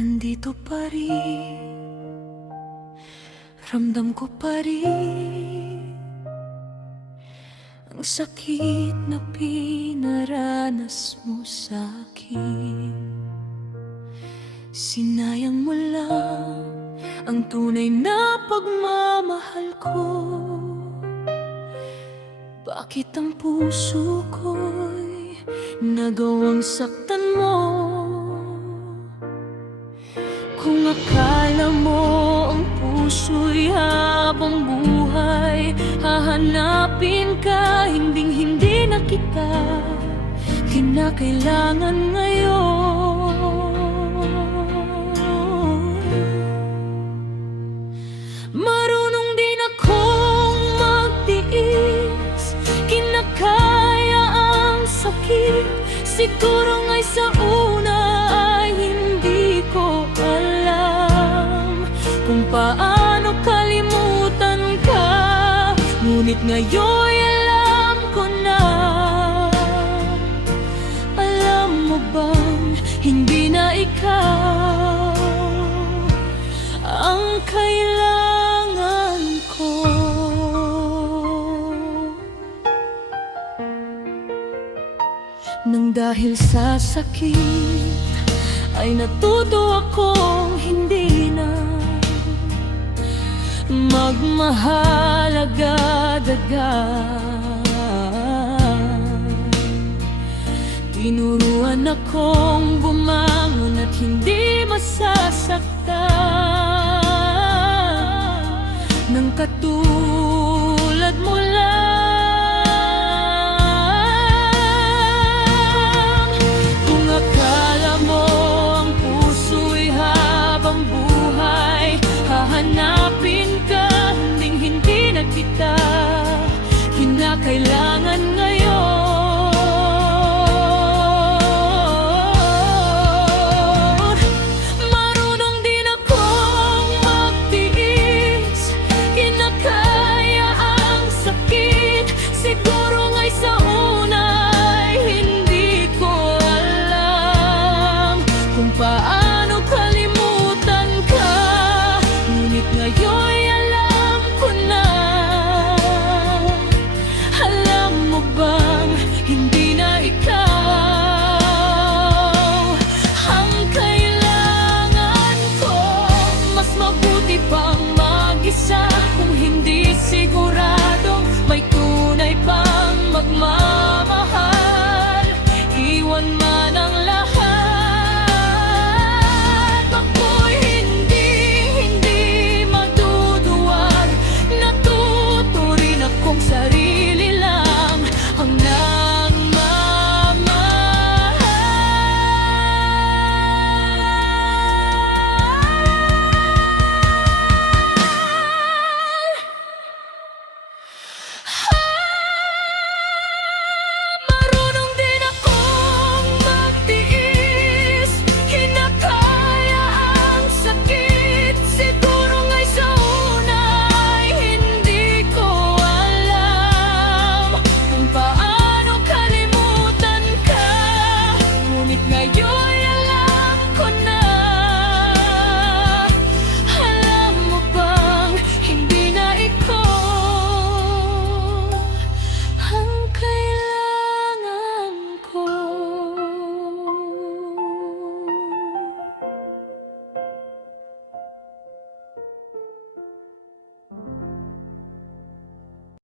Nandito pa rin, ramdam ko pa rin ang sakit na pinaranas mo sa'kin. Sinayang mo lang ang tunay na pagmamahal ko. Bakit ang puso ko'y nagawang saktan mo? Kung akala mo ang puso'y habang buhay hahanapin ka, hinding-hindi na kita kinakailangan ngayon. Marunong din akong magtiis, kinakaya ang sakit. Siguro nga'y sa una ay hindi ko alam kung paano kalimutan ka, ngunit ngayon alam ko na. Alam mo bang hindi na ikaw ang kailangan ko? Nang dahil sa sakit ay natuto akong hindi na magmahal agad-agad. Tinuruan akong bumangon at hindi masasaktan ng katulad mo lang. Kung akala mo ang puso'y habang buhay hahanapin ka, hinding-hindi na kita kinakailangan ngayon. Marunong din akong magtiis, kinakaya ang sakit. Siguro nga'y sa una ay hindi ko alam kung paano kalimutan ka, ngunit ngayon alam ko na. Alam mo bang hindi na ikaw ang kailangan ko? Mas mabuti pang mag-isa kung hindi siguradong may tunay pang magmamahal. Iwan man ang lahat, ako'y hindi maduduwag. Natuto rin akong sarili lang ang marunong din akong magtiis, kinakaya ang sakit. Siguro nga'y sa una ay hindi ko alam kung paano kalimutan ka, ngunit ngayon